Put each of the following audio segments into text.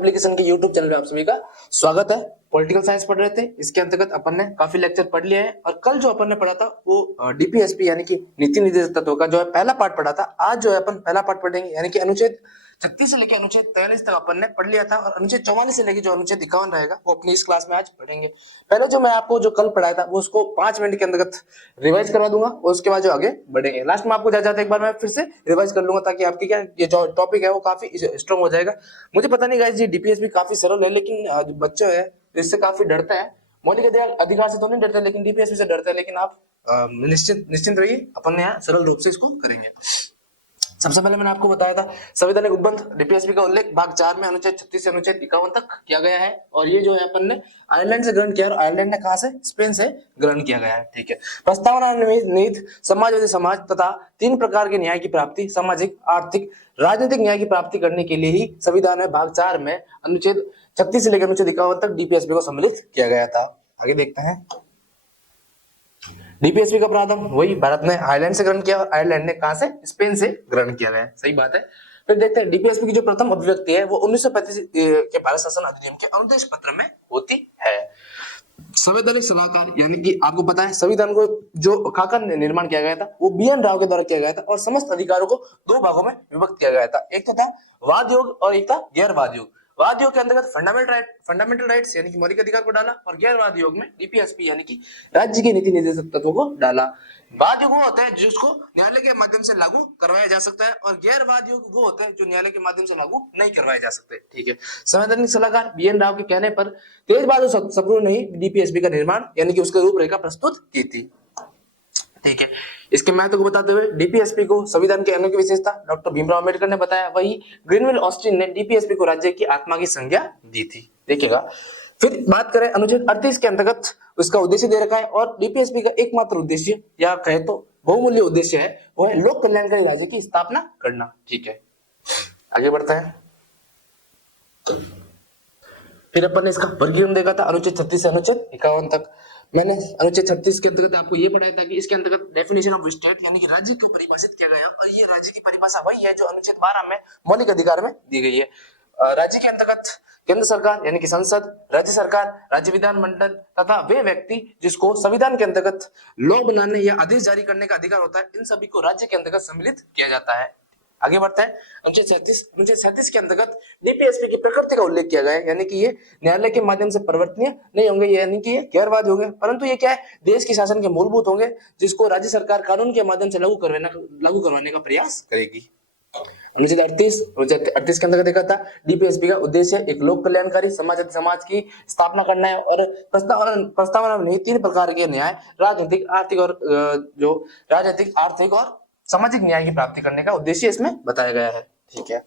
Publication के YouTube channel पे आप सभी का स्वागत है। पॉलिटिकल साइंस पढ़ रहे थे, इसके अंतर्गत अपन ने काफी लेक्चर पढ़ लिए हैं और कल जो अपन ने पढ़ा था वो डीपीएसपी यानी कि नीति निर्देशक तत्व का जो है पहला पार्ट पढ़ा था। आज जो है अपन पहला पार्ट पढ़ेंगे यानी कि अनुच्छेद 36 से लेकर अनुच्छेद 43 तक अपन ने पढ़ लिया था और अनुच्छेद 44 से लेकर जो अनुच्छेद 51 रहेगा वो अपनी इस क्लास में आज पढ़ेंगे। पहले जो मैं आपको जो कल पढ़ाया था वो उसको 5 मिनट के अंतर्गत रिवाइज करवा दूंगा और उसके बाद जो आगे बढ़ेंगे। लास्ट में आपको जाते एक बार मैं फिर से रिवाइज कर लूंगा ताकि आपकी क्या ये जो टॉपिक है वो काफी स्ट्रॉन्ग हो जाएगा। मुझे पता नहीं गाइस, ये डीपीएसपी काफी सरल है लेकिन जो बच्चे है इससे काफी डरता है। मौलिक अधिकार से तो नहीं डरते लेकिन डीपीएसपी से डरते हैं, लेकिन आप निश्चित रहिए, अपन यहाँ सरल रूप से इसको करेंगे। सबसे पहले मैंने आपको बताया था संवैधानिक उपबंध डीपीएसपी का उल्लेख भाग 4 में अनुच्छेद 36 से अनुच्छेद 51 तक किया गया है और ये जो है अपन ने आयरलैंड से ग्रहण किया और आयरलैंड ने कहा से, स्पेन से ग्रहण किया गया है। ठीक है। प्रस्तावना निहित समाजवादी समाज तथा 3 प्रकार के न्याय की प्राप्ति, सामाजिक, आर्थिक, राजनीतिक न्याय की प्राप्ति करने के लिए ही संविधान में भाग 4 में अनुच्छेद 36 से लेकर अनुच्छेद 51 तक डीपीएसपी को सम्मिलित किया गया था। आगे देखते हैं। डीपीएसपी का प्रारंभ वही भारत ने आयरलैंड से ग्रहण किया और आयरलैंड ने कहा से, स्पेन से ग्रहण किया गया है। सही बात है। फिर देखते हैं डीपीएसपी की जो प्रथम अभिव्यक्ति है वो 1935 के भारत शासन अधिनियम के अनुदेश पत्र में होती है। संवैधानिक सलाहकार यानी कि आपको पता है संविधान को जो खाका निर्माण किया गया था वो बीएन राव के द्वारा किया गया था और समस्त अधिकारों को 2 भागों में विभक्त किया गया था। एक तो था वाद योग और एक था गैर वाद योग। वाद योग के अंतर्गत फंडामेंटल राइट्स यानी कि मौलिक अधिकार को डाला और गैर वाद योग में डीपीएसपी यानी कि राज्य के नीति निर्देशक तत्वों को डाला। वाद योग वो होता है जिसको न्यायालय के माध्यम से लागू करवाया जा सकता है और गैर वाद योग वो होते हैं जो न्यायालय के माध्यम से लागू नहीं करवाए जा सकते। ठीक है। संवैधानिक सलाहकार बीएन राव के कहने पर तेज बहादुर सप्रू ने डीपीएसपी का निर्माण यानी कि उसकी रूपरेखा प्रस्तुत की थी। ठीक है। इसके महत्व को बताते हुए डीपीएसपी को संविधान की अनोखी विशेषता डॉक्टर भीमराव अम्बेडकर ने बताया, वही ग्रीनविल ऑस्टिन ने डीपीएसपी को राज्य की आत्मा की संज्ञा दी थी। देखिएगा। फिर बात करें अनुच्छेद 38 के अंतर्गत उसका उद्देश्य दे रखा है और डीपीएसपी का एकमात्र उद्देश्य या कहे तो बहुमूल्य उद्देश्य है वो है लोक कल्याणकारी राज्य की स्थापना करना। ठीक है। आगे बढ़ता है। फिर अपन ने इसका वर्गीकरण देखा था अनुच्छेद 36 से अनुच्छेद 51 तक। मैंने अनुच्छेद 36 के अंतर्गत आपको ये पढ़ाया था कि इसके अंतर्गत डेफिनेशन ऑफ स्टेट यानी कि राज्य को परिभाषित किया गया और ये राज्य की परिभाषा वही है जो अनुच्छेद 12 में मौलिक अधिकार में दी गई है। राज्य के अंतर्गत केंद्र सरकार यानी कि संसद, राज्य सरकार, राज्य विधानमंडल तथा वे व्यक्ति जिसको संविधान के अंतर्गत लॉ बनाने या आदेश जारी करने का अधिकार होता है, इन सभी को राज्य के अंतर्गत सम्मिलित किया जाता है। आगे बढ़ता है। अनुच्छेद 37 के अंतर्गत डीपीएसपी की प्रकृति का उल्लेख किया गया है यानी कि ये न्यायालय के माध्यम से परिवर्तनीय नहीं होंगे यानी कि ये गैरवाद होंगे, परंतु ये क्या है देश की शासन के मूलभूत होंगे जिसको राज्य सरकार कानून के माध्यम से लागू करवाने का प्रयास करेगी। अनुच्छेद 38 के अंतर्गत देखा था डीपीएसपी का उद्देश्य एक लोक कल्याणकारी समाज की स्थापना करना है और प्रस्तावना में 3 प्रकार के न्याय राजनीतिक, आर्थिक और सामाजिक न्याय की प्राप्ति करने का उद्देश्य इसमें बताया गया है। ठीक है।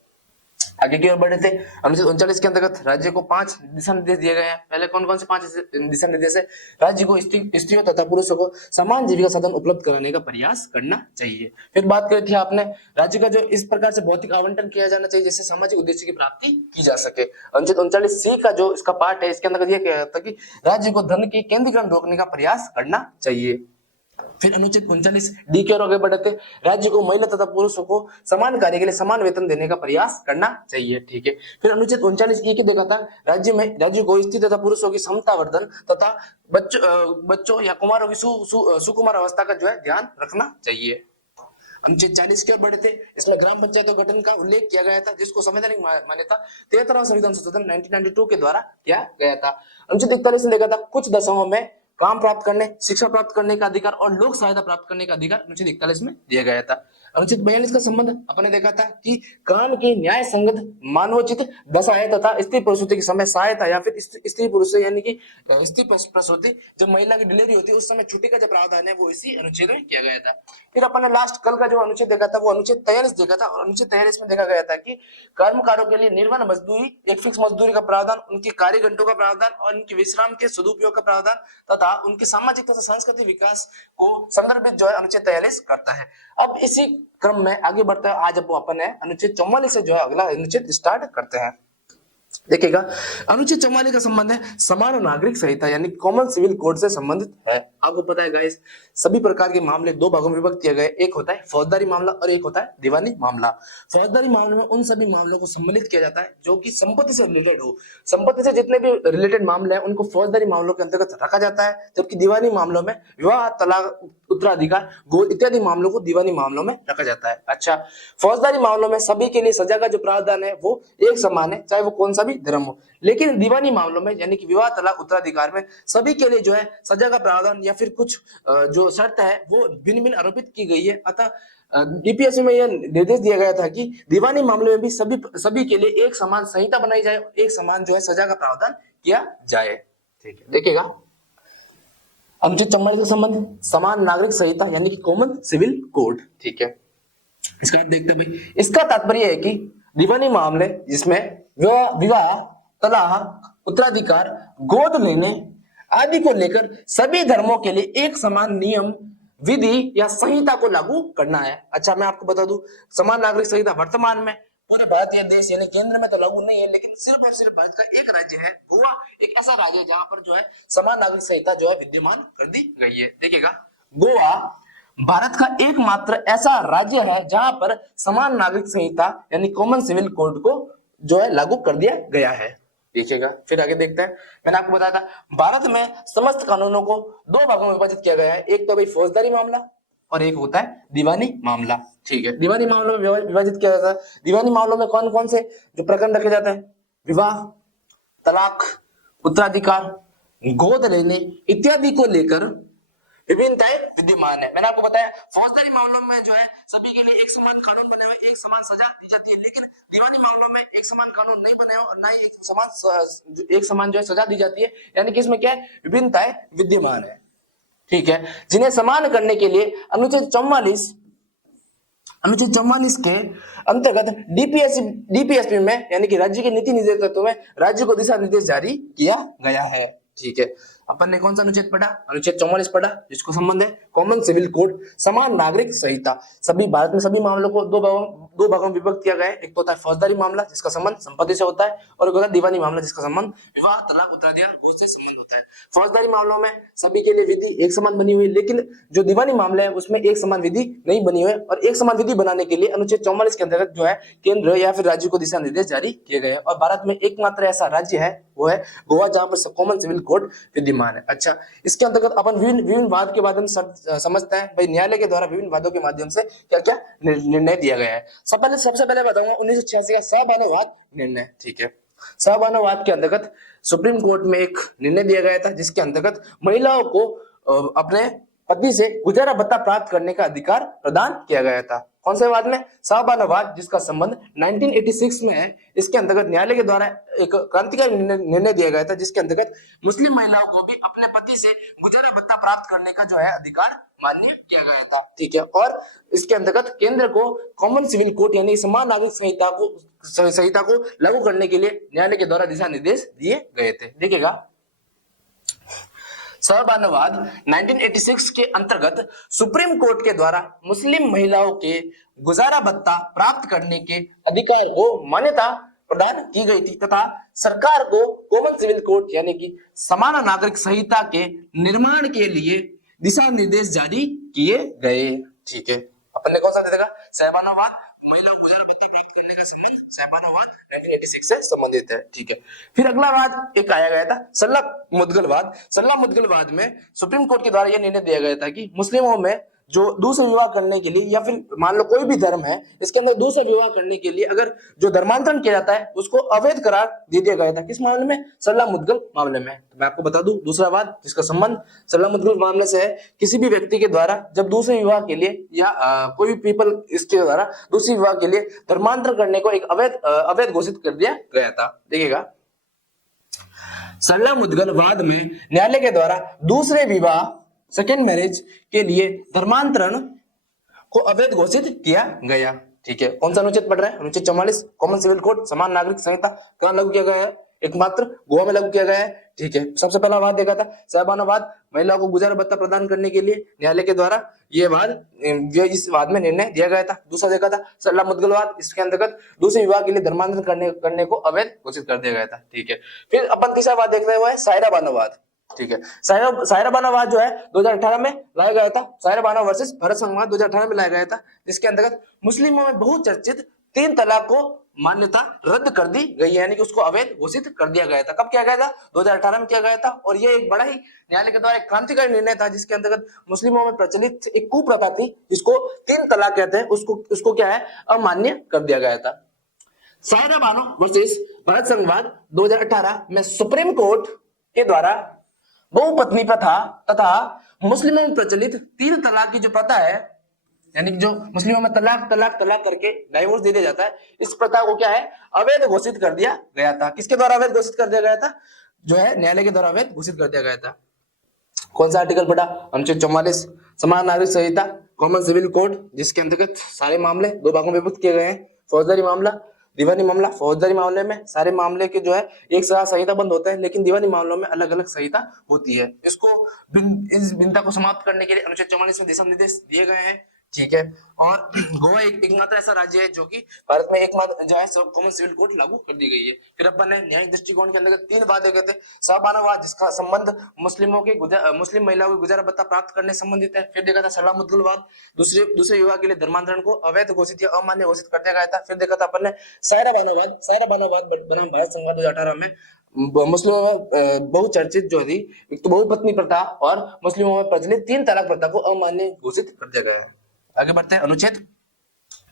आगे की ओर बढ़े थे। अनुच्छेद 39 के अंतर्गत राज्य को 5 दिशा निर्देश दिए गए हैं। पहले कौन कौन से 5 दिशा निर्देश है? राज्य को स्त्रियों तथा पुरुषों को समान जीविका साधन उपलब्ध कराने का प्रयास करना चाहिए। फिर बात करी थी आपने राज्य का जो इस प्रकार से भौतिक आवंटन किया जाना चाहिए जिससे सामाजिक उद्देश्य की प्राप्ति की जा सके। अनुच्छेद 39C का जो इसका पार्ट है इसके अंतर्गत यह कहा था कि राज्य को धन की केंद्रीकरण रोकने का प्रयास करना चाहिए। फिर अनुच्छेद 39D की ओर आगे बढ़े थे। राज्य को महिला तथा पुरुषों को समान कार्य के लिए समान वेतन देने का प्रयास करना चाहिए। ठीक है। फिर अनुच्छेद 39E के देखा था राज्य को स्त्री तथा पुरुषों की समता वर्धन तथा बच्चों या कुमारों की सुकुमार अवस्था का जो है ध्यान रखना चाहिए। अनुच्छेद 40 की ओर बढ़े थे। इसमें ग्राम पंचायतों गठन का उल्लेख किया गया था जिसको संवैधानिक मान्यता 73वां संविधान संशोधन 1992 के द्वारा किया गया था। अनुच्छेद 41 ने देखा था कुछ दशकों में काम प्राप्त करने, शिक्षा प्राप्त करने का अधिकार और लोक सहायता प्राप्त करने का अधिकार अनुच्छेद 41 में दिया गया था। अनुच्छेद 42 का संबंध अपने देखा था कि कान की न्याय संगत मानवोचित दशा है तथा स्त्री प्रसूति के समय सहायता या फिर स्त्री पुरुष यानी कि स्त्री प्रसूति जब महिला की डिलीवरी होती है उस समय छुट्टी का जो प्रावधान है वो इसी अनुच्छेद में किया गया था। फिर अपन ने लास्ट कल का जो अनुच्छेद देखा था वो अनुच्छेद 43 देखा था और अनुच्छेद 43 में देखा गया था कि कर्मकारों के लिए निर्वहन मजदूरी, एक फिक्स मजदूरी का प्रावधान, उनके कार्य घंटों का प्रावधान और उनके विश्राम के सदुपयोग का प्रावधान तथा उनके सामाजिक तथा सांस्कृतिक विकास को संदर्भित जो है अनुच्छेद 43 करता है। अब इसी क्रम में आगे बढ़ते हैं। आज अपन है अनुच्छेद 44 से जो है अगला अनुच्छेद स्टार्ट करते हैं। देखिएगा, अनुच्छेद 44 का संबंध है समान नागरिक संहिता यानी कॉमन सिविल कोड से संबंधित है। आपको पता है गाइस, सभी प्रकार के मामले दो भागों में विभक्त किए गए, एक होता है फौजदारी मामला और एक होता है दीवानी मामला। फौजदारी मामले में उन सभी मामलों को सम्मिलित किया जाता है जो कि संपत्ति से रिलेटेड हो। संपत्ति से जितने भी रिलेटेड मामले हैं उनको फौजदारी मामलों के अंतर्गत रखा जाता है, जबकि दीवानी मामलों में विवाह, तलाक, उत्तराधिकार, गोद इत्यादि मामलों को दीवानी मामलों में रखा जाता है। अच्छा, फौजदारी मामलों में सभी के लिए सजा का जो प्रावधान है वो एक समान है, चाहे वो कौन सा भी धर्म हो। लेकिन दीवानी मामलों में यानी कि विवाह, तलाक, उत्तराधिकार में सभी के लिए जो है सजा का प्रावधान या फिर कुछ जो शर्त है वो भिन्न भिन्न आरोपित की गई है। अतः डीपीएससी में यह निर्देश दिया गया था कि दीवानी मामले में भी सभी के लिए एक समान संहिता बनाई जाए, एक समान जो है सजा का प्रावधान किया जाए। ठीक है, देखिएगा, अनुच्छेद 44 का संबंध समान नागरिक संहिता यानी कि कॉमन सिविल कोड। ठीक है, इसका अर्थ देखते हैं भाई। इसका तात्पर्य है कि दीवानी मामले जिसमें विवाह, तलाक, उत्तराधिकार, गोद लेने आदि को लेकर सभी धर्मों के लिए एक समान नियम, विधि या संहिता को लागू करना है। अच्छा, मैं आपको बता दूं, समान नागरिक संहिता वर्तमान में पूरे भारतीय देश यानी केंद्र में तो लागू नहीं है, लेकिन सिर्फ और सिर्फ भारत का एक राज्य है गोवा, एक ऐसा राज्य है जहां पर जो है समान नागरिक संहिता जो है विद्यमान कर दी गई है। देखिएगा, गोवा भारत का एकमात्र ऐसा राज्य है जहां पर समान नागरिक संहिता यानी कॉमन सिविल कोड को जो है लागू कर दिया गया है। देखिएगा, फिर आगे देखते हैं। मैंने आपको बताया था भारत में समस्त कानूनों को दो भागों में विभाजित किया गया है, एक तो भाई फौजदारी मामला और एक होता है दीवानी मामला। ठीक है, दीवानी मामलों में विभाजित किया जाता है। दीवानी मामलों में कौन कौन से जो प्रकरण रखे जाते हैं? विवाह, तलाक, उत्तराधिकार, गोद लेने इत्यादि को लेकर विभिन्नताएं विद्यमान है। मैंने आपको बताया फौजदारी मामलों में जो है सभी के लिए एक समान कानून बने हुए, एक समान सजा दी जाती है, लेकिन दीवानी मामलों में एक समान कानून नहीं बने और ना ही एक समान जो है सजा दी जाती है, यानी कि इसमें क्या है, विभिन्नताएं विद्यमान है। ठीक है, जिन्हें समान करने के लिए अनुच्छेद 44 के अंतर्गत डीपीएसपी में यानी कि राज्य के नीति निर्देशक में राज्य को दिशा निर्देश जारी किया गया है। ठीक है, अपन ने कौन सा अनुच्छेद पढ़ा? अनुच्छेद 44 पढ़ा, जिसको संबंध है कॉमन सिविल कोड, समान नागरिक संहिता। सभी भारत में सभी मामलों को दो भागों में विभक्त किया गया है। एक तो होता है फौजदारी मामला जिसका संबंध संपत्ति से होता है, और एक होता है दीवानी मामला जिसका संबंध विवाह, तलाक, उत्तराधिकार, गोद से संबंध होता है। फौजदारी मामलों में सभी के लिए विधि एक समान बनी हुई, लेकिन जो दीवानी मामला है उसमें एक समान विधि नहीं बनी हुई है, और एक समान विधि बनाने के लिए अनुच्छेद 44 के अंतर्गत जो है केंद्र या फिर राज्य को दिशा निर्देश जारी किए गए हैं। और भारत में एकमात्र ऐसा राज्य है वो है गोवा, जहां पर कॉमन सिविल कोड विद्यमान है। अच्छा, इसके अंतर्गत अपन विभिन्न वाद के माध्यम से समझते हैं भाई, न्यायालय के द्वारा विभिन्न वादों के माध्यम से क्या क्या निर्णय दिया गया है। सबसे पहले बताऊंगा 1986 का सहबानुवाद निर्णय। ठीक है, सहबानुवाद के अंतर्गत सुप्रीम कोर्ट में एक निर्णय दिया गया था, जिसके अंतर्गत महिलाओं को अपने पति से गुजारा भत्ता प्राप्त करने का अधिकार प्रदान किया गया था। कौन से वाद में? सहबानुवाद, जिसका संबंध 1986 में है। इसके अंतर्गत न्यायालय के द्वारा एक क्रांतिकारी निर्णय दिया गया था, जिसके अंतर्गत मुस्लिम महिलाओं को भी अपने पति से गुजारा भत्ता प्राप्त करने का जो है अधिकार मान्य किया गया था। ठीक है, और इसके अंतर्गत केंद्र को कॉमन सिविल कोड यानी समान नागरिक संहिता को लागू करने के लिए न्यायालय के द्वारा दिशा निर्देश दिए गए थे। देखिएगा, सहबानुवाद 1986 के अंतर्गत सुप्रीम कोर्ट के द्वारा मुस्लिम महिलाओं के गुजारा भत्ता प्राप्त करने के अधिकार को मान्यता प्रदान की गई थी, तथा सरकार को कॉमन सिविल कोड यानी कि समान नागरिक संहिता के निर्माण के लिए दिशा निर्देश जारी किए गए। ठीक है, अपन ने कौन सा देखा? सहबानुवाद, महिलाओं को गुजारा भत्ता प्राप्त करने का संबंध सहबानुवाद 1986 से संबंधित है। ठीक है, फिर अगला वाद एक आया गया था सल्ला मुद्गलवाद। सल्ला मुद्गलवाद में सुप्रीम कोर्ट के द्वारा यह निर्णय दिया गया था कि मुस्लिमों में जो दूसरा विवाह करने के लिए या फिर मान लो कोई भी धर्म है इसके अंदर दूसरा विवाह करने के लिए अगर जो धर्मांतरण किया जाता है उसको अवैध करार दे दिया गया था। किस मामले में? सल्ला मुद्गल मामले में। तो मैं आपको बता दूं दूसरा वाद जिसका संबंध सल्ला मुद्गल मामले से है, किसी भी व्यक्ति के द्वारा जब दूसरे विवाह के लिए या कोई भी पीपल इसके द्वारा दूसरे विवाह के लिए धर्मांतरण करने को एक अवैध घोषित कर दिया गया था। देखिएगा, सल्ला मुद्गल वाद में न्यायालय के द्वारा दूसरे विवाह सेकेंड मैरिज के लिए धर्मांतरण को अवैध घोषित किया गया। ठीक है, कौन सा अनुच्छेद पढ़ रहा है? अनुच्छेद 44 कॉमन सिविल कोड, समान नागरिक संहिता कहां लागू किया गया है? एकमात्र गोवा में लागू किया गया है। ठीक है, सबसे पहला वाद देखा था साहबाना वाद, महिलाओं को गुजारा भत्ता प्रदान करने के लिए न्यायालय के द्वारा ये वाद, इस वाद में निर्णय दिया गया था। दूसरा देखा था सरला मुद्गलवाद, इसके अंतर्गत दूसरे विवाह के लिए धर्मांतरण करने को अवैध घोषित कर दिया गया था। ठीक है, फिर अपन तीसरा वाद देखते हुए सायरा बानो वाद। ठीक है, सायरा बानो वाद जो है 2018 में लाया गया था। सायरा बानो वर्सेस भरत संघवाद 2018 में लाया गया था, जिसके अंतर्गत मुस्लिमों में बहुचर्चित 3 तलाक को मान्यता रद्द कर दी गई, यानी कि उसको अवैध घोषित कर दिया गया था। कब किया गया था? 2018 में किया गया था, और ये एक बड़ा ही न्यायालय के द्वारा एक क्रांतिकारी निर्णय था, जिसके अंतर्गत मुस्लिमों में प्रचलित एक कुप्रथा थी, जिसको 3 तलाक कहते हैं, उसको क्या है, अमान्य कर दिया गया था। सायरा बानो वर्सेस भारत संघवाद 2018 में सुप्रीम कोर्ट के द्वारा बहुपत्नी प्रथा तथा मुस्लिमों में प्रचलित 3 तलाक की जो प्रथा है, यानी जो मुस्लिमों में तलाक तलाक तलाक करके डाइवोर्स दे दिया जाता है, इस प्रथा को क्या है, अवैध घोषित कर दिया गया था। किसके द्वारा अवैध घोषित कर दिया गया था? जो है न्यायालय के द्वारा अवैध घोषित कर दिया गया था। कौन सा आर्टिकल पढ़ा? अनुच्छेद 44 समान नागरिक संहिता कॉमन सिविल कोड, जिसके अंतर्गत सारे मामले 2 भागों में विभक्त किए गए हैं, फौजदारी मामला, दीवानी मामला। फौजदारी मामले में सारे मामले के जो है एक साथ संहिता बंद होता है, लेकिन दीवानी मामलों में अलग अलग संहिता होती है। इसको इस भिन्नता को समाप्त करने के लिए अनुच्छेद 44 में दिशा निर्देश दिए गए हैं। ठीक है, और गोवा एकमात्र ऐसा राज्य है जो कि भारत में एकमात्र जो है कॉमन सिविल कोड लागू कर दी गई है। फिर अपन ने न्यायिक दृष्टिकोण के अंतर्गत 3 वाद देखे थे। साहबानावाद, जिसका संबंध मुस्लिम महिलाओं के गुजारा भत्ता प्राप्त करने संबंधित है। फिर देखा था सरला मुद्गलवाद, दूसरे विवाह के लिए धर्मांतरण को अवैध घोषित या अमान्य घोषित कर दिया गया था। फिर देखा था अपन ने सायरा बानोवाद बनाम भारत संघवाद 2018 में मुस्लिमों में बहुचर्चित जो थी एक तो बहुपत्नी प्रथा और मुस्लिमों में प्रचलित 3 तलाक प्रथा को अमान्य घोषित कर दिया गया है। आगे बढ़ते हैं, अनुच्छेद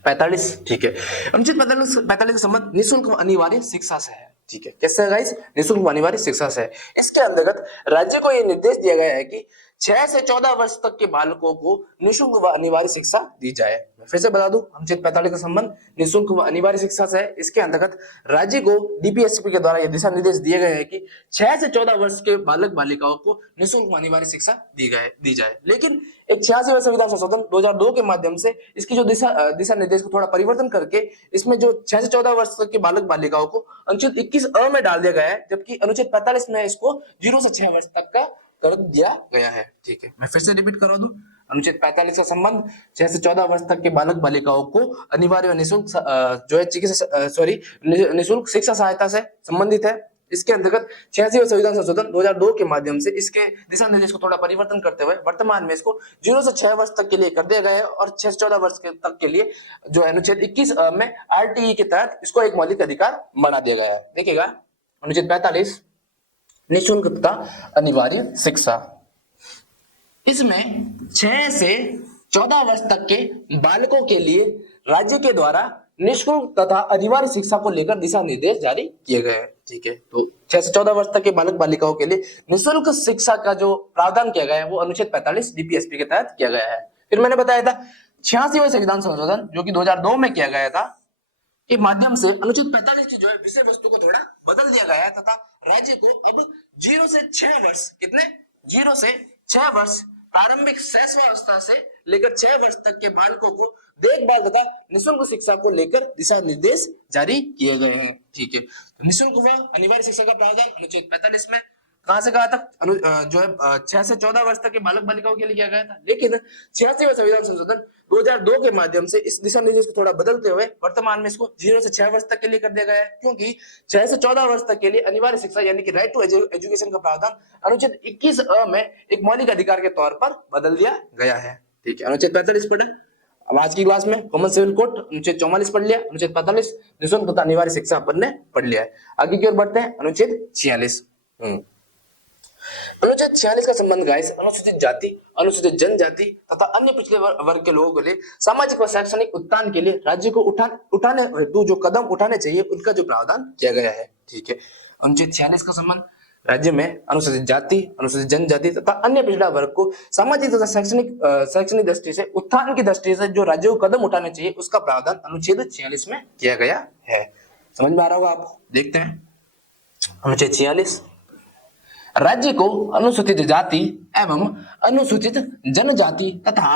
45। ठीक है, अनुच्छेद 45 का संबंध निःशुल्क व अनिवार्य शिक्षा से है। ठीक है, कैसे है गाइस? निःशुल्क व अनिवार्य शिक्षा से है। इसके अंतर्गत राज्य को यह निर्देश दिया गया है कि 6 से 14 वर्ष तक के बालकों को निःशुल्क व अनिवार्य शिक्षा दी जाए। मैं फिर से बता दूं, अनुच्छेद 45 का संबंध निःशुल्क व अनिवार्य शिक्षा से है। इसके अंतर्गत राज्य को डीपीएसपी के द्वारा यह दिशा निर्देश दिए गए हैं कि 6 से 14 वर्ष के बालक बालिकाओं को निःशुल्क व अनिवार्य शिक्षा दी जाए। लेकिन एक 86वें संविधान संशोधन 2002 के माध्यम से इसकी जो दिशा निर्देश को थोड़ा परिवर्तन करके इसमें जो 6 से 14 वर्ष तक के बालक बालिकाओं को अनुच्छेद 21 में डाल दिया गया है, जबकि अनुच्छेद 45 में इसको 0 से 6 वर्ष तक का कर दिया गया है। ठीक है, मैं फिर से रिपीट करा दूं, अनुच्छेद 45 का संबंध 6 से 14 वर्ष तक के बालक बालिकाओं को अनिवार्य और निःशुल्क जो है निःशुल्क शिक्षा सहायता से संबंधित है। इसके अंतर्गत 86वें संविधान संशोधन 2002 के माध्यम से इसके दिशा निर्देश को थोड़ा परिवर्तन करते हुए वर्तमान में इसको 0 से 6 वर्ष तक के लिए कर दिया गया है, और 6 से 14 वर्ष तक के लिए जो है अनुच्छेद 21 में आरटीई के तहत इसको एक मौलिक अधिकार बना दिया गया है। देखिएगा, अनुच्छेद 45 निःशुल्क तथा अनिवार्य शिक्षा, इसमें 6 से 14 वर्ष तक के बालकों के लिए राज्य के द्वारा निःशुल्क तथा अनिवार्य शिक्षा को लेकर दिशा निर्देश जारी किए गए हैं। ठीक है, तो 6 से 14 वर्ष तक के बालक बालिकाओं के लिए निःशुल्क शिक्षा का जो प्रावधान किया गया है वो अनुच्छेद 45 डीपीएसपी के तहत किया गया है। फिर मैंने बताया था 86वें संविधान संशोधन जो कि 2002 में किया गया था के माध्यम से अनुच्छेद 45 की जो है विषय वस्तु को थोड़ा बदल दिया गया है तथा राज्य को अब 0 से 6 वर्ष, कितने? 0 से 6 वर्ष प्रारंभिक शैशवावस्था से लेकर 6 वर्ष तक के बालकों को देखभाल तथा निःशुल्क शिक्षा को लेकर दिशा निर्देश जारी किए गए हैं। ठीक है, तो निःशुल्क व अनिवार्य शिक्षा का प्रावधान अनुच्छेद 45 में कहां से कहा था? जो है 6 से 14 वर्ष तक के बालक बालिकाओं के लिए किया गया था, लेकिन 86वें संविधान संशोधन 2002 के माध्यम से इस दिशा निर्देश को थोड़ा बदलते हुए वर्तमान में इसको 0 से 6 वर्ष तक के लिए कर दिया गया है, क्योंकि 6 से 14 वर्ष तक के लिए अनिवार्य शिक्षा यानी कि राइट टू एजुकेशन का प्रावधान अनुच्छेद 21 में एक मौलिक अधिकार के तौर पर बदल दिया गया है। ठीक है, अनुच्छेद 45 पढ़े। अब आज की क्लास में कॉमन सिविल कोड अनुच्छेद 44 पढ़ लिया, अनुच्छेद 45 निःशुल्क तथा अनिवार्य शिक्षा अपन ने पढ़ लिया है। आगे की ओर बढ़ते हैं, अनुच्छेद 46। अनुच्छेद 46 का संबंध गाइस अनुसूचित जाति, अनुसूचित जनजाति तथा अन्य पिछड़े वर्ग के लोगों के लिए सामाजिक व शैक्षणिक उत्थान के लिए राज्य को उठाने हेतु जो कदम उठाने चाहिए उनका जो प्रावधान किया गया है। ठीक है, अनुच्छेद 46 का संबंध राज्य में अनुसूचित जाति, अनुसूचित जनजाति तथा अन्य पिछड़ा वर्ग को सामाजिक तथा शैक्षणिक दृष्टि से उत्थान की दृष्टि से जो राज्य को कदम उठाने चाहिए उसका प्रावधान अनुच्छेद 46 में किया गया है। समझ में आ रहा होगा आपको? देखते हैं अनुच्छेद 46। राज्य को अनुसूचित जाति एवं अनुसूचित जनजाति तथा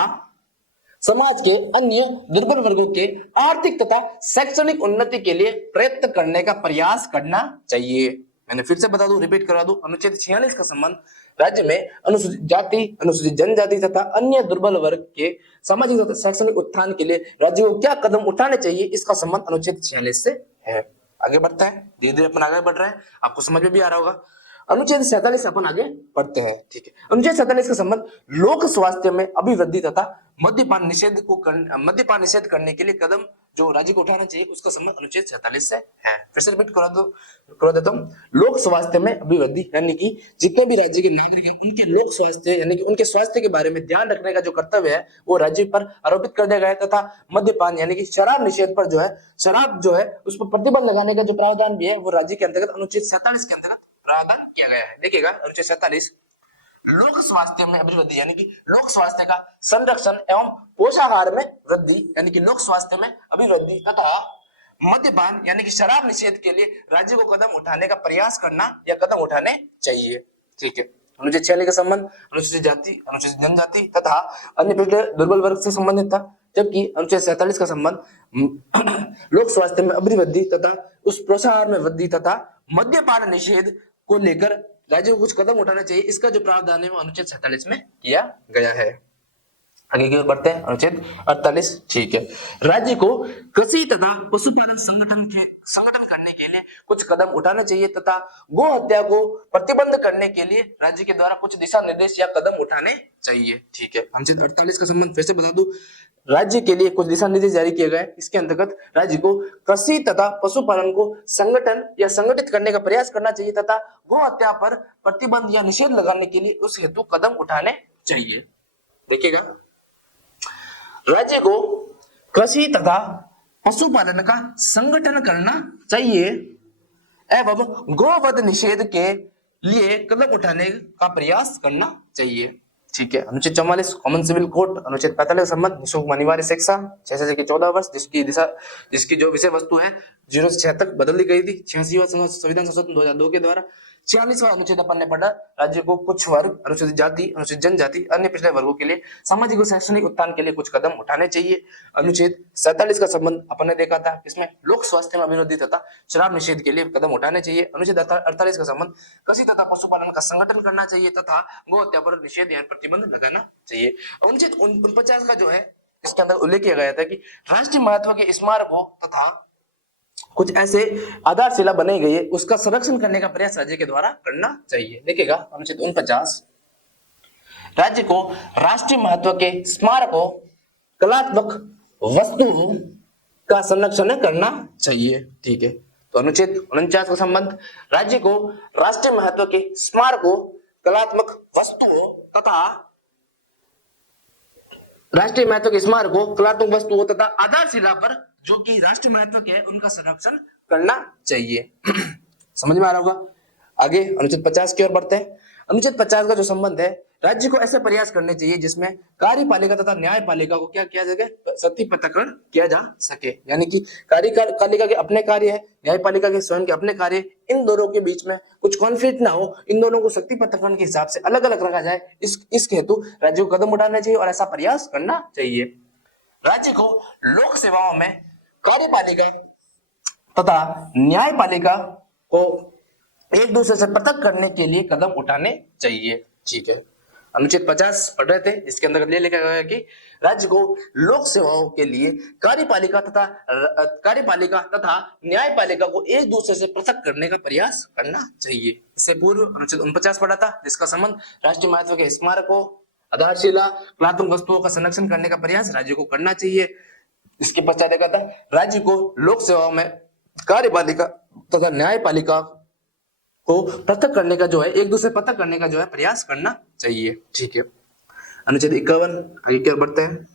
समाज के अन्य दुर्बल वर्गों के आर्थिक तथा शैक्षणिक उन्नति के लिए प्रयत्न करने का प्रयास करना चाहिए। मैंने फिर से बता दूं, रिपीट करा दूं, अनुच्छेद 46 का संबंध राज्य में अनुसूचित जाति, अनुसूचित जनजाति तथा अन्य दुर्बल वर्ग के सामाजिक तथा शैक्षणिक उत्थान के लिए राज्य को क्या कदम उठाने चाहिए, इसका संबंध अनुच्छेद 46 से है। आगे बढ़ता है, धीरे धीरे अपन आगे बढ़ रहे हैं, आपको समझ में भी आ रहा होगा। अनुच्छेद 47 अपन आगे बढ़ते हैं, ठीक है। अनुच्छेद 47 का संबंध लोक स्वास्थ्य में अभिवृद्धि तथा मद्यपान निषेध करने के लिए कदम जो राज्य को उठाना चाहिए, उसका संबंध अनुच्छेद 47 से है। फिर से रिपीट करा देता हूं। लोक स्वास्थ्य में अभिवृद्धि यानी कि जितने भी राज्य के नागरिक हैं उनके लोक स्वास्थ्य यानी कि उनके स्वास्थ्य के बारे में ध्यान रखने का जो कर्तव्य है वो राज्य पर आरोपित कर दिया गया है, तथा मद्यपान यानी कि शराब निषेध पर जो है, शराब जो है उस पर प्रतिबंध लगाने का जो प्रावधान भी है वो राज्य के अंतर्गत अनुच्छेद 47 के अंतर्गत प्रावधान किया गया है। देखिएगा अनुच्छेद 47 लोक स्वास्थ्य में अभिवृद्धि यानी कि लोक स्वास्थ्य का संरक्षण एवं पोषाहार में वृद्धि यानी कि लोक स्वास्थ्य में अभिवृद्धि तथा मद्यपान यानी कि शराब निषेध के लिए राज्य को कदम उठाने का प्रयास करना या कदम उठाने चाहिए, ठीक है। अनुच्छेद 46 का संबंध अनुसूचित जाति, अनुसूचित जनजाति तथा अन्य पिछड़े दुर्बल वर्ग से संबंधित था, जबकि अनुच्छेद 47 का संबंध लोक स्वास्थ्य में अभिवृद्धि तथा उस पोषाहार में वृद्धि तथा मद्यपान निषेध को लेकर राज्य को कुछ कदम उठाना चाहिए, इसका जो प्रावधान है वो अनुच्छेद 47 में किया गया है। आगे की ओर बढ़ते हैं, अनुच्छेद 48, ठीक है। राज्य को कृषि तथा पशुपालन संगठन करने के लिए कुछ कदम उठाने चाहिए तथा गो हत्या को प्रतिबंध करने के लिए राज्य के द्वारा कुछ दिशा निर्देश या कदम उठाने चाहिए, ठीक है। अनुच्छेद 48 का संबंध फिर से बता दूं, राज्य के लिए कुछ दिशा निर्देश जारी किए गए, इसके अंतर्गत राज्य को कृषि तथा पशुपालन को संगठन या संगठित करने का प्रयास करना चाहिए तथा गो हत्या पर प्रतिबंध या निषेध लगाने के लिए उस हेतु कदम उठाने चाहिए। देखिएगा, राज्य को कृषि तथा पशुपालन का संगठन करना चाहिए एवं गोवध निषेध के लिए कदम उठाने का प्रयास करना चाहिए, ठीक है। अनुच्छेद 44 कॉमन सिविल कोड, अनुच्छेद 45 संबंध निःशुल्क अनिवार्य शिक्षा 6 से 14 वर्ष, जिसकी जो विषय वस्तु है 0 से 6 तक बदल दी गई थी 86वां संविधान संशोधन 2002 के द्वारा। 46वां अनुच्छेद अपन ने पढ़ा, राज्य को कुछ वर्ग, अनुसूचित जाति, अनुसूचित जनजाति, अन्य पिछड़े वर्गों के लिए सामाजिक और शैक्षणिक उत्थान के लिए कुछ कदम उठाने चाहिए। अनुच्छेद 47 का संबंध अपन ने देखा था, इसमें लोक स्वास्थ्य में अभिवृद्धि तथा शराब निषेध के लिए कदम उठाने चाहिए। अनुच्छेद 48 का संबंध कृषि तथा पशुपालन का संगठन करना चाहिए तथा गो हत्या पर निषेध या प्रतिबंध लगाना चाहिए। अनुच्छेद 49 का जो है इसके अंदर उल्लेख किया गया था कि राष्ट्रीय महत्व के स्मारकों तथा कुछ ऐसे आधारशिला बनाई गई है उसका संरक्षण करने का प्रयास राज्य के द्वारा करना चाहिए। देखिएगा अनुच्छेद 49, राज्य को राष्ट्रीय महत्व के स्मारकों, कलात्मक वस्तुओं का संरक्षण करना चाहिए, ठीक है। तो अनुच्छेद 49 का संबंध राज्य को राष्ट्रीय महत्व के स्मारकों, कलात्मक वस्तुओं तथा राष्ट्रीय महत्व के स्मारकों, कलात्मक वस्तुओं तथा आधारशिला पर जो कि राष्ट्रीय महत्व के है उनका संरक्षण करना चाहिए। समझ में आ रहा होगा। आगे अनुच्छेद 50 की ओर बढ़ते हैं। अनुच्छेद 50 का जो संबंध है, राज्य को ऐसे प्रयास करने चाहिए जिसमें कार्यपालिका तथा न्यायपालिका को क्या किया जाए, सत्य पृथक्करण किया जा सके, यानी कि कार्यपालिका के अपने कार्य है, न्यायपालिका के स्वयं के अपने कार्य, इन दोनों के बीच में कुछ कॉन्फ्लिक्ट ना हो, इन दोनों को शक्ति पृथक्करण के हिसाब से अलग अलग रखा जाए, इस हेतु राज्य को कदम उठाना चाहिए और ऐसा प्रयास करना चाहिए। राज्य को लोक सेवाओं में कार्यपालिका तथा न्यायपालिका को एक दूसरे से पृथक करने के लिए कदम उठाने चाहिए, ठीक है। अनुच्छेद 50 पढ़ रहे थे, इसके अंदर ले लिखा गया है कि राज्य को लोक सेवाओं के लिए कार्यपालिका तथा न्यायपालिका को एक दूसरे से पृथक करने का प्रयास करना चाहिए। इससे पूर्व अनुच्छेद 49 पढ़ा था, जिसका संबंध राष्ट्रीय महत्व के स्मारकों, आधारशिला, कलात्मक वस्तुओं का संरक्षण करने का प्रयास राज्य को करना चाहिए। इसके पश्चात देखा था, राज्य को लोक सेवाओं में कार्यपालिका तथा न्यायपालिका को पृथक करने का जो है, एक दूसरे पृथक करने का जो है प्रयास करना चाहिए, ठीक है। अनुच्छेद 51 आगे की ओर बढ़ते हैं,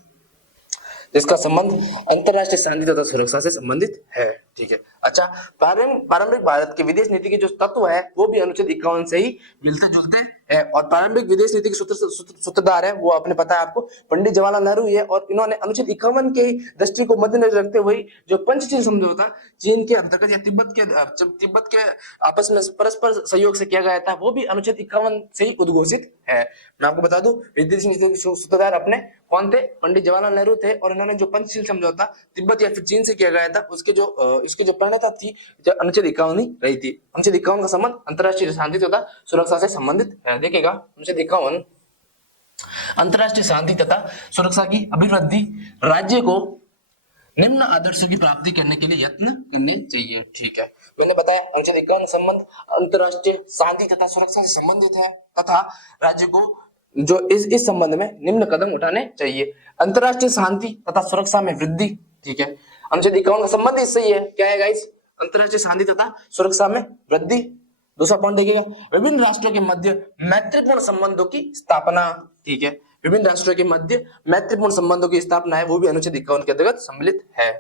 जिसका संबंध अंतरराष्ट्रीय शांति तथा सुरक्षा से संबंधित है, ठीक है। अच्छा, पारंपरिक भारत की विदेश नीति के जो तत्व है वो भी अनुच्छेद 51 से ही मिलते जुलते है, और पारंपरिक विदेश नीति के सूत्रधार है वो आपने पता है आपको, पंडित जवाहरलाल नेहरू है, और इन्होंने अनुच्छेद 51 के दृष्टि को मद्देनजर रखते हुए जो पंचशील समझौता चीन के अंतर्गत या तिब्बत के आपस में परस्पर सहयोग से किया गया था, वो भी अनुच्छेद 51 से ही उद्घोषित है। मैं आपको बता दूं, विदेश नीति के सूत्रधार अपने कौन थे, पंडित जवाहरलाल नेहरू थे, और इन्होंने जो पंचशील समझौता तिब्बत या फिर चीन से किया गया था उसके जो इसकी जो प्रणेता थी जो अनुच्छेद 51 ही रही थी। अनुच्छेद 51 का संबंध अंतरराष्ट्रीय शांति तथा सुरक्षा से संबंधित है। देखिएगा अनुच्छेद 51 अंतरराष्ट्रीय शांति तथा सुरक्षा की अभिवृद्धि राज्य को निम्न आदर्शों की प्राप्ति करने के लिए यत्न करने चाहिए। ठीक है, मैंने बताया अनुच्छेद 51 संबंध अंतरराष्ट्रीय शांति तथा सुरक्षा से संबंधित है तथा राज्य को जो इस संबंध में निम्न कदम उठाने चाहिए। अंतरराष्ट्रीय शांति तथा सुरक्षा में वृद्धि। ठीक है, अनुच्छेद 51 का संबंध इससे ही है। क्या है गाइस? अंतरराष्ट्रीय शांति तथा सुरक्षा में वृद्धि। दूसरा पॉइंट देखिएगा, विभिन्न राष्ट्रों के मध्य मैत्रीपूर्ण संबंधों की स्थापना। ठीक है, विभिन्न राष्ट्रों के मध्य मैत्रीपूर्ण संबंधों की स्थापना है, वो भी अनुच्छेद 51 के अंतर्गत सम्मिलित है।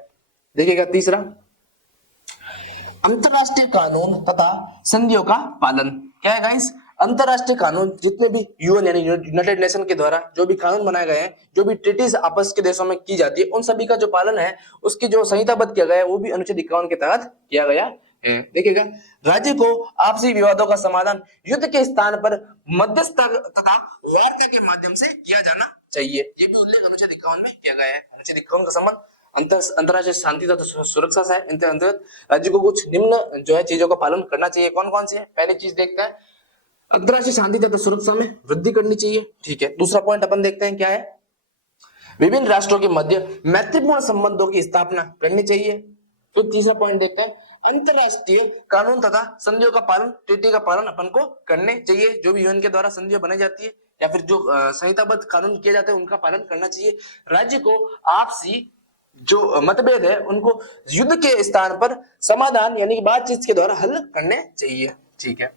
देखिएगा तीसरा, अंतरराष्ट्रीय कानून तथा संधियों का पालन। क्या है गाइस? अंतरराष्ट्रीय कानून जितने भी यूएन यानी यूनाइटेड नेशन के द्वारा जो भी कानून बनाए गए हैं, जो भी ट्रीटीज आपस के देशों में की जाती है, उन सभी का जो पालन है उसकी जो संहिताबद्ध किया गया है वो भी अनुच्छेद 51 के तहत किया गया है। देखिएगा, राज्य को आपसी विवादों का समाधान युद्ध के स्थान पर मध्यस्थता तथा वार्ता के माध्यम से किया जाना चाहिए। ये भी उल्लेख अनुच्छेद 51 में किया गया है। अनुच्छेद 51 का संबंध अंतरराष्ट्रीय शांति तथा सुरक्षा से अंतर्गत राज्य को कुछ निम्न जो है चीजों का पालन करना चाहिए। कौन कौन सी है? पहली चीज देखते हैं, अंतरराष्ट्रीय शांति तथा सुरक्षा में वृद्धि करनी चाहिए। ठीक है, दूसरा पॉइंट अपन देखते हैं क्या है, विभिन्न राष्ट्रों के मध्य मैत्रीपूर्ण संबंधों की स्थापना करनी चाहिए। फिर तीसरा पॉइंट देखते हैं, अंतरराष्ट्रीय कानून तथा संधियों का पालन, ट्रीटी का पालन अपन को करने चाहिए। जो भी यूएन के द्वारा संधियां बनाई जाती है या फिर जो संहिताबद्ध कानून किए जाते हैं उनका पालन करना चाहिए। राज्य को आपसी जो मतभेद है उनको युद्ध के स्थान पर समाधान यानी कि बातचीत के द्वारा हल करने चाहिए। ठीक है,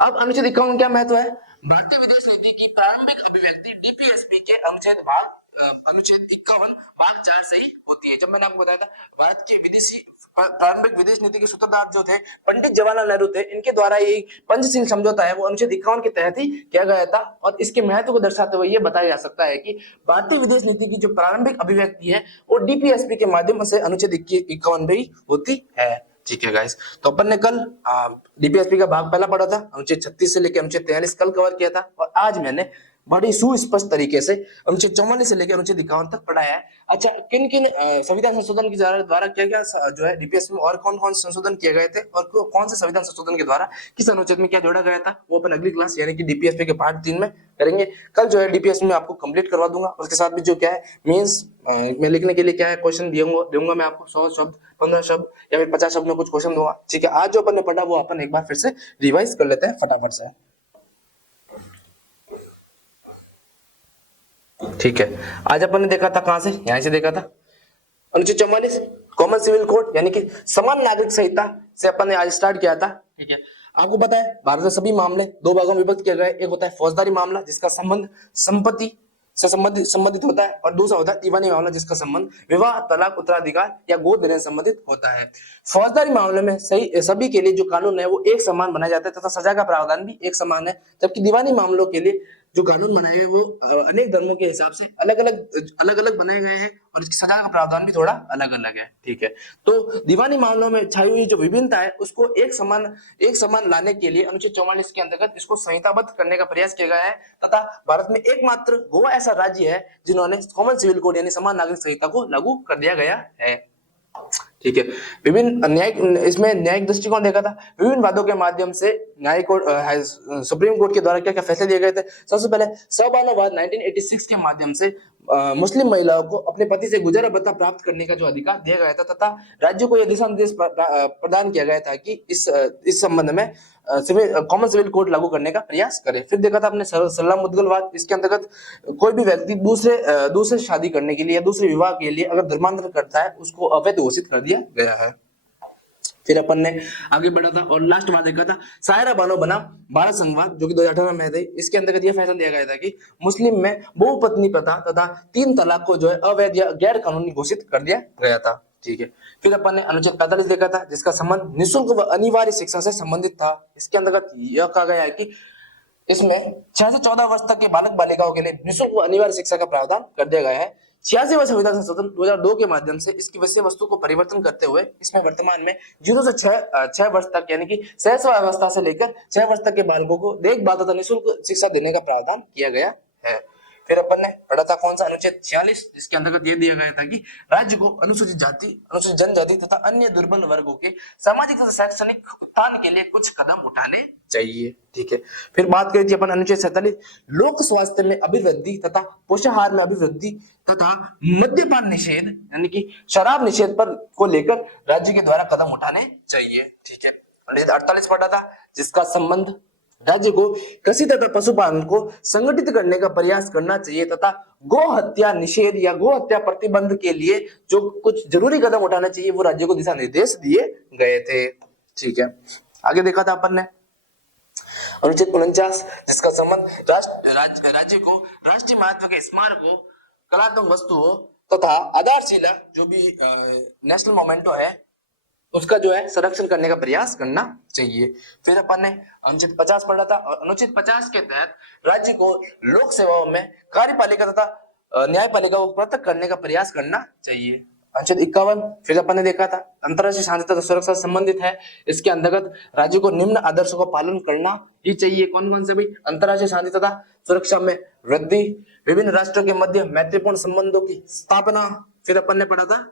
अब अनुच्छेद 51 क्या महत्व है? भारतीय विदेश नीति की प्रारंभिक अभिव्यक्ति डीपीएसपी के अनुच्छेद 51 भाग 4 से ही होती है। जब मैंने आपको बताया था भारत के विदेशी प्रारंभिक विदेश नीति के सूत्रधार जो थे पंडित जवाहरलाल नेहरू थे, इनके द्वारा ये पंचशील समझौता है वो अनुच्छेद 51 के तहत ही किया गया था। और इसके महत्व को दर्शाते हुए ये बताया जा सकता है कि भारतीय विदेश नीति की जो प्रारंभिक अभिव्यक्ति है वो डीपीएसपी के माध्यम से अनुच्छेद 51 में ही होती है। ठीक है गाइस, तो अपन ने कल डीपीएसपी का भाग पहला पढ़ा था, अनुच्छेद 36 से लेकर अनुच्छेद 43 कल कवर किया था। और आज मैंने बड़ी सुस्पष्ट तरीके से अनुच्छेद 44 से लेकर अनुच्छेद 51 तक पढ़ाया है। अच्छा, किन किन संविधान संशोधन के द्वारा क्या क्या जो है डीपीएसपी में और कौन कौन संशोधन किए गए थे और कौन से संविधान संशोधन के द्वारा किस अनुच्छेद में क्या जोड़ा गया था, वो अपन अगली क्लास यानी कि डीपीएसपी के पार्ट 3 में करेंगे। कल जो है डीपीएसपी में आपको कंप्लीट करवा दूंगा। उसके साथ भी जो क्या है मींस में लिखने के लिए क्या है क्वेश्चन दूंगा मैं आपको 100 शब्द 15 शब्द या फिर 50 शब्द में कुछ क्वेश्चन दूंगा। ठीक है, आज जो अपन ने पढ़ा वो अपन एक बार फिर से रिवाइज कर लेते हैं फटाफट से। ठीक है, आज अपन ने देखा था कहां से, यहां से देखा था अनुच्छेद 44 कॉमन सिविल कोड यानी कि समान नागरिक संहिता से अपन ने आज स्टार्ट किया था। ठीक है, आपको पता है भारत में सभी मामले दो भागों में विभक्त किए गए। एक होता है फौजदारी मामला जिसका संबंध संपत्ति से संबंधित होता है और दूसरा होता है दीवानी मामला जिसका संबंध विवाह, तलाक, उत्तराधिकार या गोद देने से संबंधित होता है। फौजदारी मामले में सभी के लिए जो कानून है वो एक समान बनाया जाता है तथा सजा का प्रावधान भी एक समान है, जबकि दीवानी मामलों के लिए जो कानून बनाए गए वो अनेक धर्मों के हिसाब से अलग अलग बनाए गए हैं और इसकी सजा का प्रावधान भी थोड़ा अलग अलग है। ठीक है, तो दीवानी मामलों में छाई हुई जो विभिन्नता है उसको एक समान लाने के लिए अनुच्छेद 44 के अंतर्गत इसको संहिताबद्ध करने का प्रयास किया गया है तथा भारत में एकमात्र गोवा ऐसा राज्य है जिन्होंने कॉमन सिविल कोड यानी समान नागरिक संहिता को लागू कर दिया गया है। ठीक है, विभिन्न न्यायिक दृष्टिकोण देखा था। विभिन्न वादों के माध्यम से न्यायिक सुप्रीम कोर्ट के द्वारा क्या क्या फैसले दिए गए थे। सबसे पहले सबानोवाद 1986 के माध्यम से मुस्लिम महिलाओं को अपने पति से गुजारा भत्ता प्राप्त करने का जो अधिकार दिया गया था तथा राज्यों को यह दिशा निर्देश प्रदान किया गया था कि इस संबंध में कॉमन सिविल कोड लागू करने का प्रयास करे। फिर देखा था अपने सलाम मुद्गलवाद, इसके अंतर्गत कोई भी व्यक्ति दूसरे शादी करने के लिए या दूसरे विवाह के लिए अगर धर्मांतर करता है उसको अवैध घोषित कर दिया गया है। फिर अपन ने आगे बढ़ा था और लास्ट बार देखा था सायरा बानो बनाम भारत संघवाद जो कि 2018 में थे। इसके अंतर्गत यह फैसला दिया गया था कि मुस्लिम में बहुपत्नी प्रथा तथा 3 तलाक को जो है अवैध या गैर कानूनी घोषित कर दिया गया था। ठीक है, फिर अपन ने अनुच्छेद 45 देखा था जिसका संबंध निःशुल्क व अनिवार्य शिक्षा से संबंधित था। इसके अंतर्गत यह कहा गया है कि इसमें 6 से 14 वर्ष तक के बालक बालिकाओं के लिए निःशुल्क व अनिवार्य शिक्षा का प्रावधान कर दिया गया है। 86वां संविधान संशोधन 2002 के माध्यम से इसकी विषय वस्तु को परिवर्तन करते हुए इसमें वर्तमान में 0 से 6 वर्ष तक यानी कि सहस्व अवस्था से लेकर 6 वर्ष तक के बालकों को देखभाल तथा निःशुल्क शिक्षा देने का प्रावधान किया गया है। फिर अपन ने पढ़ा था कौन सा अनुच्छेद 46, जिसके अंतर्गत ये दिया गया था कि राज्य को अनुसूचित जाति, अनुसूचित जनजाति तथा अन्य दुर्बल वर्गों के सामाजिक तथा शैक्षणिक उत्थान के लिए कुछ कदम उठाने चाहिए। ठीक है, फिर बात करी थी अपन अनुच्छेद 47, लोक स्वास्थ्य में अभिवृद्धि तथा पोषाहार में अभिवृद्धि तथा मद्यपान निषेध यानी कि शराब निषेध पर को लेकर राज्य के द्वारा कदम उठाने चाहिए। ठीक है, अनुच्छेद 48 पढ़ा था, जिसका संबंध राज्य को कृषि तथा पशुपालन को संगठित करने का प्रयास करना चाहिए तथा गो हत्या निषेध या गो हत्या प्रतिबंध के लिए जो कुछ जरूरी कदम उठाना चाहिए वो राज्य को दिशा निर्देश दिए गए थे। ठीक है, आगे देखा था अपन ने अनुच्छेद 49, जिसका संबंध राज्य को राष्ट्रीय महत्व के स्मारकों, कलात्मक वस्तुओं तथा आधारशिला जो भी नेशनल मोमेंटो है उसका जो है संरक्षण करने का प्रयास करना चाहिए। फिर अपन ने अनुच्छेद 50 पढ़ा था और अनुच्छेद 50 के तहत राज्य को लोक सेवाओं में कार्यपालिका तथा न्यायपालिका को पृथक करने का प्रयास करना चाहिए। अनुच्छेद 51 फिर अपन ने देखा था अंतर्राष्ट्रीय शांति तथा सुरक्षा से संबंधित है, इसके अंतर्गत राज्य को निम्न आदर्शों का पालन करना ही चाहिए। कौन कौन से भी? अंतर्राष्ट्रीय शांति तथा सुरक्षा में वृद्धि, विभिन्न राष्ट्रों के मध्य मैत्रीपूर्ण संबंधों की स्थापना, फिर अपन ने पढ़ा था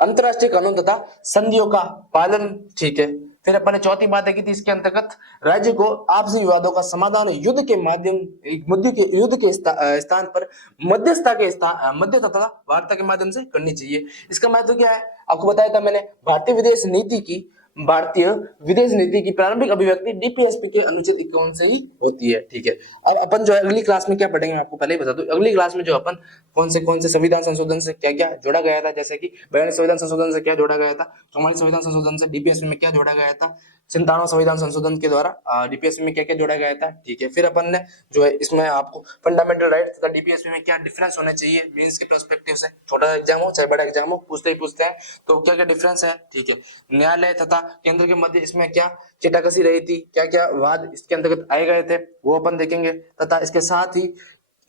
अंतर्राष्ट्रीय कानून तथा संधियों का पालन। ठीक है, फिर अपन ने चौथी बात है कि इसके अंतर्गत राज्य को आपसी विवादों का समाधान युद्ध के माध्यम युद्ध के स्थान पर मध्यस्थता तथा वार्ता के माध्यम से करनी चाहिए। इसका महत्व क्या है आपको बताया था मैंने। भारतीय विदेश नीति की प्रारंभिक अभिव्यक्ति डीपीएसपी के अनुच्छेद 51 से ही होती है। ठीक है, अब अपन जो है अगली क्लास में क्या पढ़ेंगे मैं आपको पहले ही बता दूं। अगली क्लास में जो अपन कौन से संविधान संशोधन से क्या क्या जोड़ा गया था, जैसे कि 42 संविधान संशोधन से क्या जोड़ा गया था, 44 संविधान संशोधन से डीपीएसपी में क्या जोड़ा गया था, 97 संविधान संशोधन के द्वारा डीपीएसपी में क्या क्या जोड़ा गया था। ठीक है, फिर अपन ने जो है इसमें आपको फंडामेंटल राइट तथा डीपीएसपी में क्या डिफरेंस होने चाहिए मींस के पर्सपेक्टिव से, छोटा एग्जाम हो चाहे बड़ा एग्जाम हो पूछते हैं तो क्या क्या डिफरेंस है। ठीक है, न्यायालय तथा केंद्र के मध्य इसमें क्या चिटाकसी रही थी, क्या क्या वाद इसके अंतर्गत आए गए थे वो अपन देखेंगे, तथा इसके साथ ही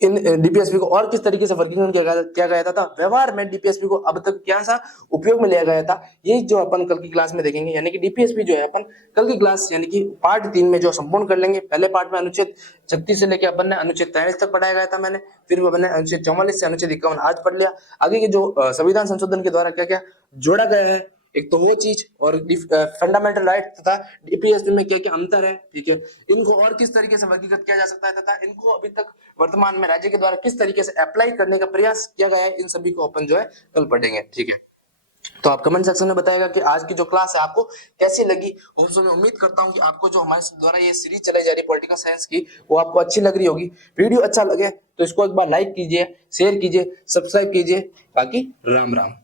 इन डीपीएसपी को और किस तरीके से वर्गीकरण किया गया था व्यवहार में डीपीएसपी को अब तक क्या सा उपयोग में लिया गया था, ये जो अपन कल की क्लास में देखेंगे। यानी कि डीपीएसपी जो है अपन कल की क्लास यानी कि पार्ट 3 में जो संपूर्ण कर लेंगे। पहले पार्ट में अनुच्छेद 36 से लेकर अपन ने अनुच्छेद 43 तक पढ़ाया गया था मैंने, फिर अपन ने अनुच्छेद 44 से अनुच्छेद 51 आज पढ़ लिया। आगे के जो संविधान संशोधन के द्वारा क्या क्या जोड़ा गया है एक तो वो चीज, और फंडामेंटल राइट तथा डीपीएसपी में क्या क्या अंतर है। ठीक है, इनको और किस तरीके से वर्गीकृत किया जा सकता है तथा इनको अभी तक वर्तमान में राज्य के द्वारा किस तरीके से अप्लाई करने का प्रयास किया गया है, इन सभी को अपन जो है कल पढ़ेंगे। ठीक है, तो आप कमेंट सेक्शन में बताएगा कि आज की जो क्लास है आपको कैसी लगी। मैं उम्मीद करता हूं कि आपको जो हमारे द्वारा ये सीरीज चलाई जा रही है पॉलिटिकल साइंस की वो आपको अच्छी लग रही होगी। वीडियो अच्छा लगे तो इसको एक बार लाइक कीजिए, शेयर कीजिए, सब्सक्राइब कीजिए। बाकी राम राम।